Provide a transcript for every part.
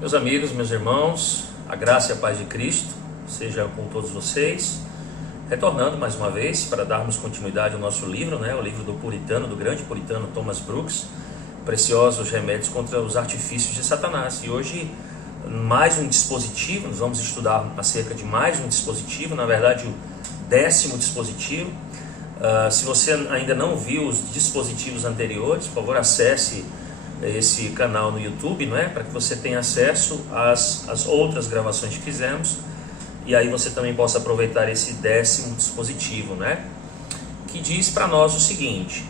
Meus amigos, meus irmãos, a graça e a paz de Cristo seja com todos vocês. Retornando mais uma vez para darmos continuidade ao nosso livro, o livro do puritano, do grande puritano Thomas Brooks, Preciosos Remédios contra os Artifícios de Satanás. E hoje, mais um dispositivo, nós vamos estudar acerca de mais um dispositivo, na verdade o 10º dispositivo. Se você ainda não viu os dispositivos anteriores, por favor, acesse esse canal no YouTube, para que você tenha acesso às outras gravações que fizemos, e aí você também possa aproveitar esse 10º dispositivo, que diz para nós o seguinte: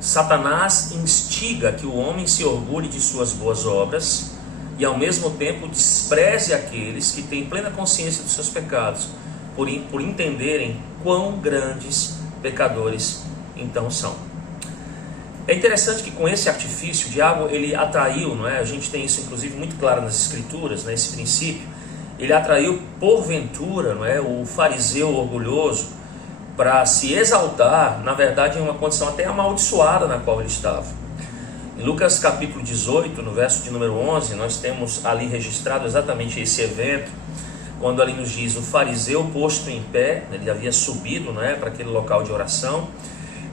Satanás instiga que o homem se orgulhe de suas boas obras e ao mesmo tempo despreze aqueles que têm plena consciência dos seus pecados, por entenderem quão grandes pecadores então são. É interessante que com esse artifício o diabo ele atraiu, a gente tem isso inclusive muito claro nas escrituras, esse princípio. Ele atraiu porventura, o fariseu orgulhoso para se exaltar, na verdade em uma condição até amaldiçoada na qual ele estava. Em Lucas capítulo 18, no verso de número 11, nós temos ali registrado exatamente esse evento, quando ali nos diz: o fariseu posto em pé, ele havia subido para aquele local de oração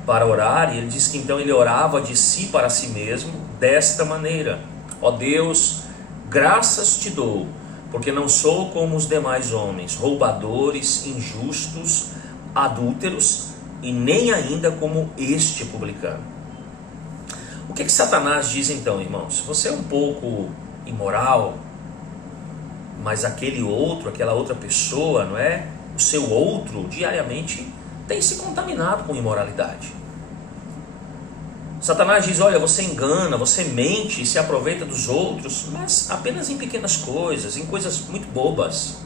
para orar, e ele diz que então ele orava de si para si mesmo desta maneira: ó Deus, graças te dou, porque não sou como os demais homens, roubadores, injustos, adúlteros, e nem ainda como este publicano. O que Satanás diz então, irmãos? Você é um pouco imoral, mas aquele outro, aquela outra pessoa, o seu outro, diariamente tem se contaminado com imoralidade. Satanás diz: olha, você engana, você mente, se aproveita dos outros, mas apenas em pequenas coisas, em coisas muito bobas.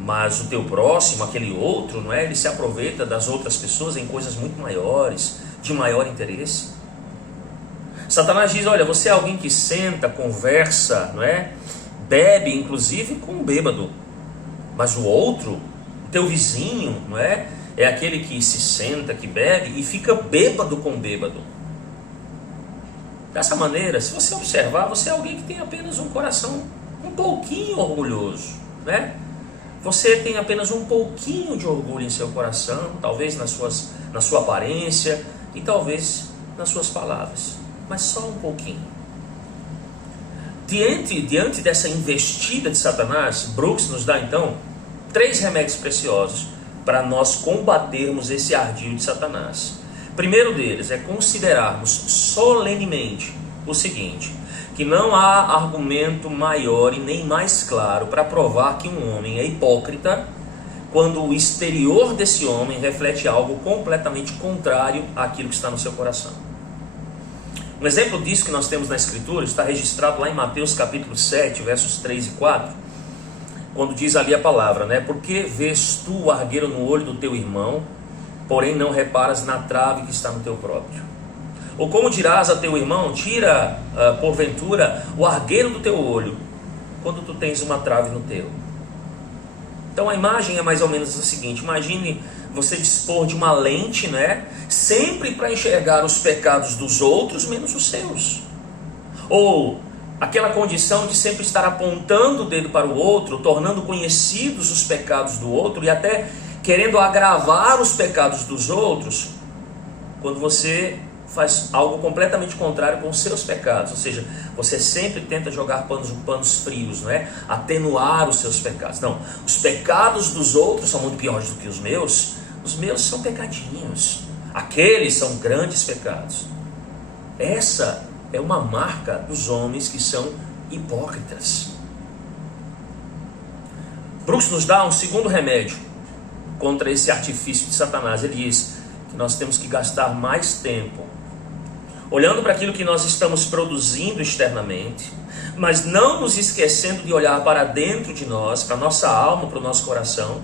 Mas o teu próximo, aquele outro, ele se aproveita das outras pessoas em coisas muito maiores, de maior interesse. Satanás diz: olha, você é alguém que senta, conversa, bebe, inclusive com um bêbado, mas o outro, o teu vizinho, é aquele que se senta, que bebe e fica bêbado com bêbado. Dessa maneira, se você observar, você é alguém que tem apenas um coração um pouquinho orgulhoso, Você tem apenas um pouquinho de orgulho em seu coração, talvez na sua aparência e talvez nas suas palavras, mas só um pouquinho. Diante dessa investida de Satanás, Brooks nos dá então 3 remédios preciosos para nós combatermos esse ardil de Satanás. Primeiro deles é considerarmos solenemente o seguinte: que não há argumento maior e nem mais claro para provar que um homem é hipócrita quando o exterior desse homem reflete algo completamente contrário àquilo que está no seu coração. Um exemplo disso que nós temos na Escritura está registrado lá em Mateus capítulo 7, versos 3 e 4, quando diz ali a palavra, por que vês tu o argueiro no olho do teu irmão, porém não reparas na trave que está no teu próprio? Ou como dirás a teu irmão: tira, porventura, o argueiro do teu olho, quando tu tens uma trave no teu? Então a imagem é mais ou menos a seguinte: imagine você dispor de uma lente, sempre para enxergar os pecados dos outros, menos os seus. Ou aquela condição de sempre estar apontando o dedo para o outro, tornando conhecidos os pecados do outro e até querendo agravar os pecados dos outros, quando você faz algo completamente contrário com os seus pecados. Ou seja, você sempre tenta jogar panos frios, atenuar os seus pecados. Não, os pecados dos outros são muito piores do que os meus são pecadinhos, aqueles são grandes pecados. Essa é uma marca dos homens que são hipócritas. Brooks nos dá um segundo remédio contra esse artifício de Satanás. Ele diz que nós temos que gastar mais tempo olhando para aquilo que nós estamos produzindo externamente, mas não nos esquecendo de olhar para dentro de nós, para a nossa alma, para o nosso coração,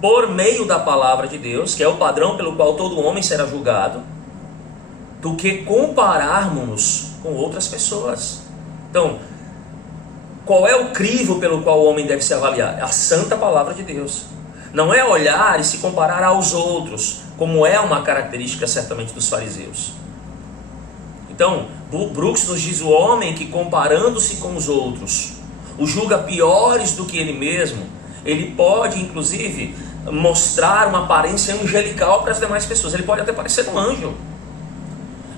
por meio da palavra de Deus, que é o padrão pelo qual todo homem será julgado, do que compararmos com outras pessoas. Então, qual é o crivo pelo qual o homem deve se avaliar? A santa palavra de Deus. Não é olhar e se comparar aos outros, como é uma característica certamente dos fariseus. Então, Brooks nos diz: o homem que comparando-se com os outros os julga piores do que ele mesmo, ele pode inclusive mostrar uma aparência angelical para as demais pessoas. Ele pode até parecer um anjo,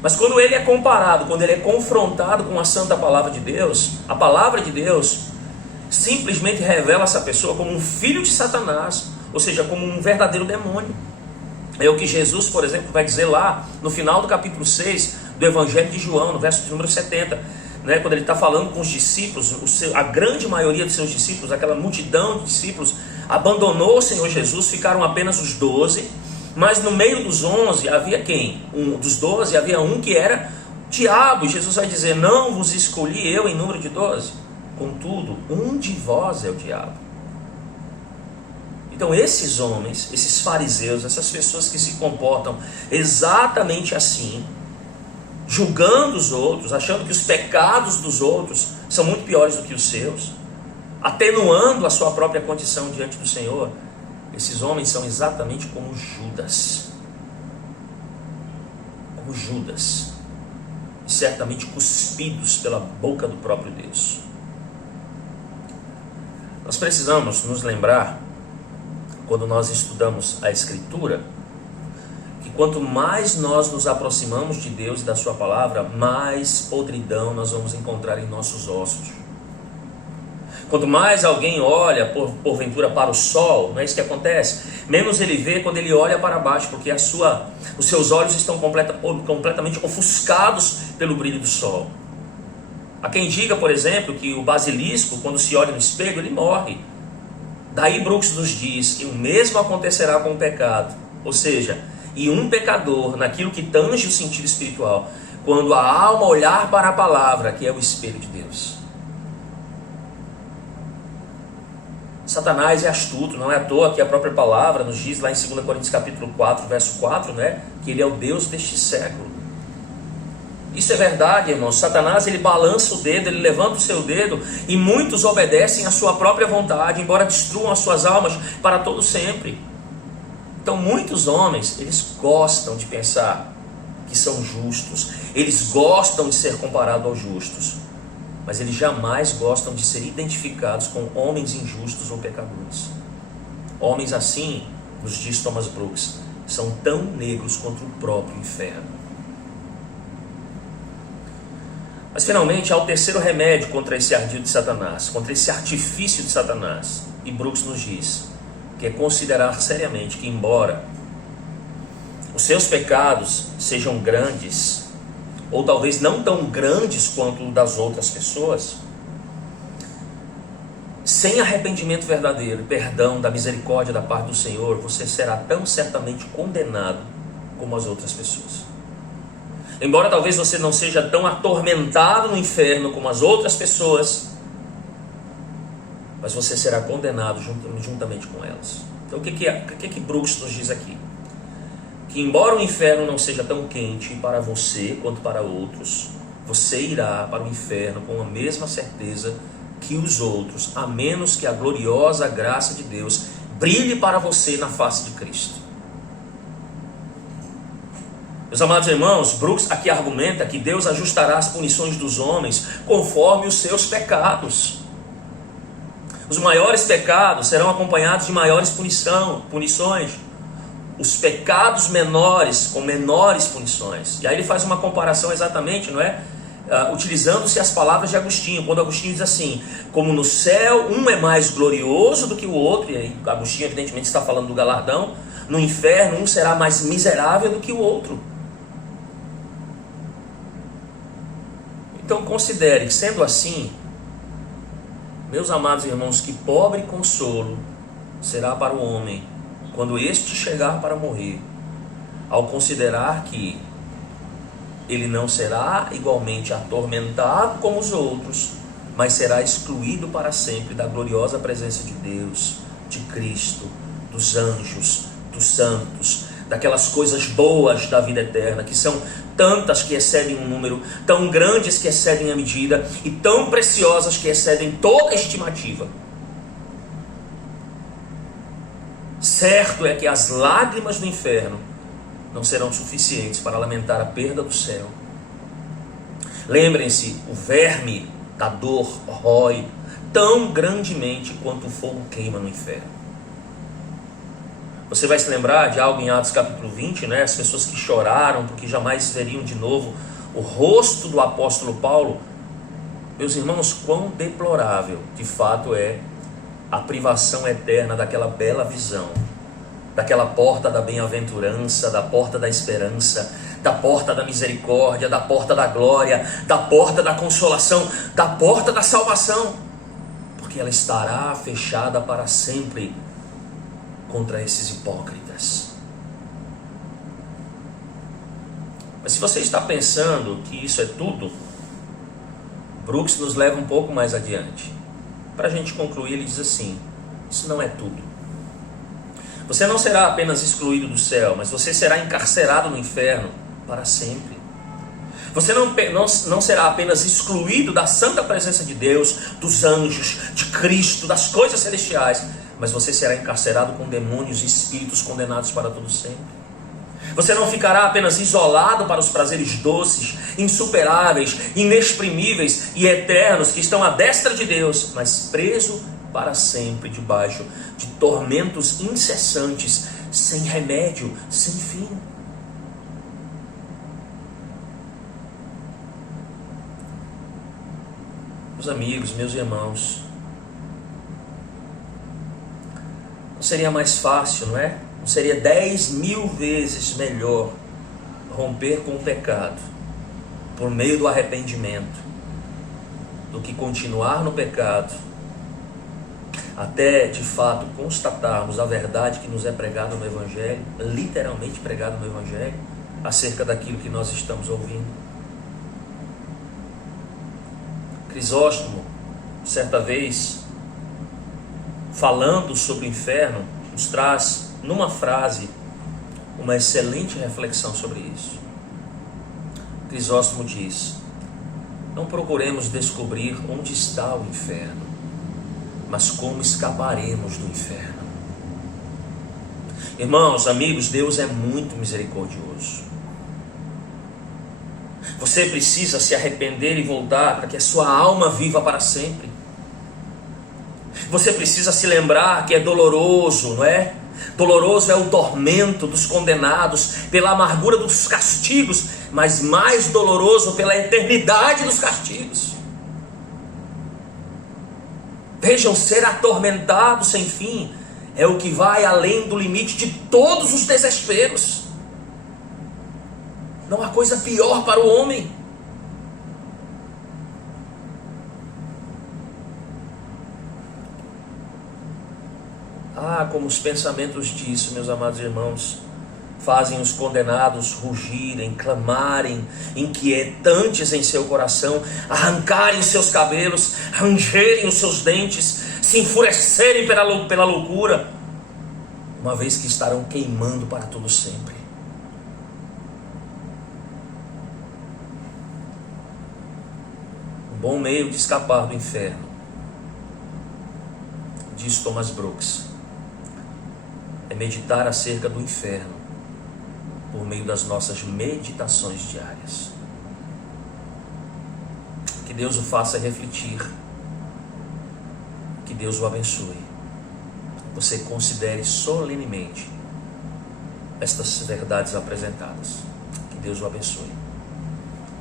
mas quando ele é comparado, quando ele é confrontado com a santa palavra de Deus, a palavra de Deus simplesmente revela essa pessoa como um filho de Satanás, ou seja, como um verdadeiro demônio. É o que Jesus, por exemplo, vai dizer lá no final do capítulo 6 do Evangelho de João, no verso de número 70, né, quando ele está falando com os discípulos. A grande maioria de seus discípulos, aquela multidão de discípulos, abandonou o Senhor Jesus, ficaram apenas os 12, mas no meio dos 11 havia quem? Dos 12 havia um que era diabo. Jesus vai dizer: não vos escolhi eu em número de 12, contudo, um de vós é o diabo. Então esses homens, esses fariseus, essas pessoas que se comportam exatamente assim, julgando os outros, achando que os pecados dos outros são muito piores do que os seus, atenuando a sua própria condição diante do Senhor, esses homens são exatamente como Judas. Como Judas. E certamente cuspidos pela boca do próprio Deus. Nós precisamos nos lembrar, quando nós estudamos a Escritura, que quanto mais nós nos aproximamos de Deus e da sua palavra, mais podridão nós vamos encontrar em nossos ossos. Quanto mais alguém olha porventura para o sol, não é isso que acontece? Menos ele vê quando ele olha para baixo, porque os seus olhos estão completamente ofuscados pelo brilho do sol. Há quem diga, por exemplo, que o basilisco, quando se olha no espelho, ele morre. Daí Brooks nos diz que o mesmo acontecerá com o pecado. Ou seja, e um pecador, naquilo que tange o sentido espiritual, quando a alma olhar para a palavra, que é o Espelho de Deus. Satanás é astuto, não é à toa que a própria palavra nos diz lá em 2 Coríntios capítulo 4, verso 4, né, que ele é o Deus deste século. Isso é verdade, irmãos. Satanás, ele balança o dedo, ele levanta o seu dedo, e muitos obedecem à sua própria vontade, embora destruam as suas almas para todo sempre. Então muitos homens, eles gostam de pensar que são justos, eles gostam de ser comparados aos justos, mas eles jamais gostam de ser identificados com homens injustos ou pecadores. Homens assim, nos diz Thomas Brooks, são tão negros quanto o próprio inferno. Mas finalmente há o terceiro remédio contra esse ardil de Satanás, contra esse artifício de Satanás. E Brooks nos diz que é considerar seriamente que, embora os seus pecados sejam grandes, ou talvez não tão grandes quanto o das outras pessoas, sem arrependimento verdadeiro, perdão da misericórdia da parte do Senhor, você será tão certamente condenado como as outras pessoas. Embora talvez você não seja tão atormentado no inferno como as outras pessoas, mas você será condenado juntamente com elas. Então o que Brooks nos diz aqui? Que embora o inferno não seja tão quente para você quanto para outros, você irá para o inferno com a mesma certeza que os outros, a menos que a gloriosa graça de Deus brilhe para você na face de Cristo. Meus amados irmãos, Brooks aqui argumenta que Deus ajustará as punições dos homens conforme os seus pecados. Os maiores pecados serão acompanhados de maiores punições. Os pecados menores com menores punições. E aí ele faz uma comparação exatamente, não é? Utilizando-se as palavras de Agostinho, quando Agostinho diz assim: como no céu um é mais glorioso do que o outro, e aí Agostinho evidentemente está falando do galardão, no inferno um será mais miserável do que o outro. Então considere que, sendo assim, meus amados irmãos, que pobre consolo será para o homem quando este chegar para morrer, ao considerar que ele não será igualmente atormentado como os outros, mas será excluído para sempre da gloriosa presença de Deus, de Cristo, dos anjos, dos santos, daquelas coisas boas da vida eterna, que são tantas que excedem um número, tão grandes que excedem a medida, e tão preciosas que excedem toda estimativa. Certo é que as lágrimas do inferno não serão suficientes para lamentar a perda do céu. Lembrem-se, o verme da dor rói tão grandemente quanto o fogo queima no inferno. Você vai se lembrar de algo em Atos capítulo 20, né? As pessoas que choraram porque jamais veriam de novo o rosto do apóstolo Paulo. Meus irmãos, quão deplorável de fato é a privação eterna daquela bela visão, daquela porta da bem-aventurança, da porta da esperança, da porta da misericórdia, da porta da glória, da porta da consolação, da porta da salvação, porque ela estará fechada para sempre contra esses hipócritas. Mas se você está pensando que isso é tudo, Brooks nos leva um pouco mais adiante. Para a gente concluir, ele diz assim: isso não é tudo. Você não será apenas excluído do céu, mas você será encarcerado no inferno para sempre. Você não será apenas excluído da santa presença de Deus, dos anjos, de Cristo, das coisas celestiais, mas você será encarcerado com demônios e espíritos condenados para todo sempre. Você não ficará apenas isolado para os prazeres doces, insuperáveis, inexprimíveis e eternos que estão à destra de Deus, mas preso para sempre debaixo de tormentos incessantes, sem remédio, sem fim. Meus amigos, meus irmãos, não seria mais fácil, não é? Não seria 10.000 vezes melhor romper com o pecado por meio do arrependimento do que continuar no pecado até de fato constatarmos a verdade que nos é pregada no Evangelho, literalmente pregada no Evangelho, acerca daquilo que nós estamos ouvindo? Crisóstomo, certa vez, falando sobre o inferno, nos traz numa frase uma excelente reflexão sobre isso. Crisóstomo diz: não procuremos descobrir onde está o inferno, mas como escaparemos do inferno. Irmãos, amigos, Deus é muito misericordioso. Você precisa se arrepender e voltar para que a sua alma viva para sempre. Você precisa se lembrar que é doloroso, não é? Doloroso é o tormento dos condenados pela amargura dos castigos, mas mais doloroso pela eternidade dos castigos. Vejam, ser atormentado sem fim é o que vai além do limite de todos os desesperos. Não há coisa pior para o homem. Ah, como os pensamentos disso, meus amados irmãos, fazem os condenados rugirem, clamarem, inquietantes em seu coração, arrancarem os seus cabelos, rangerem os seus dentes, se enfurecerem pela loucura, uma vez que estarão queimando para todo sempre. Um bom meio de escapar do inferno, diz Thomas Brooks, é meditar acerca do inferno por meio das nossas meditações diárias. Que Deus o faça refletir, que Deus o abençoe. Você considere solenemente estas verdades apresentadas. Que Deus o abençoe.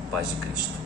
Paz de Cristo.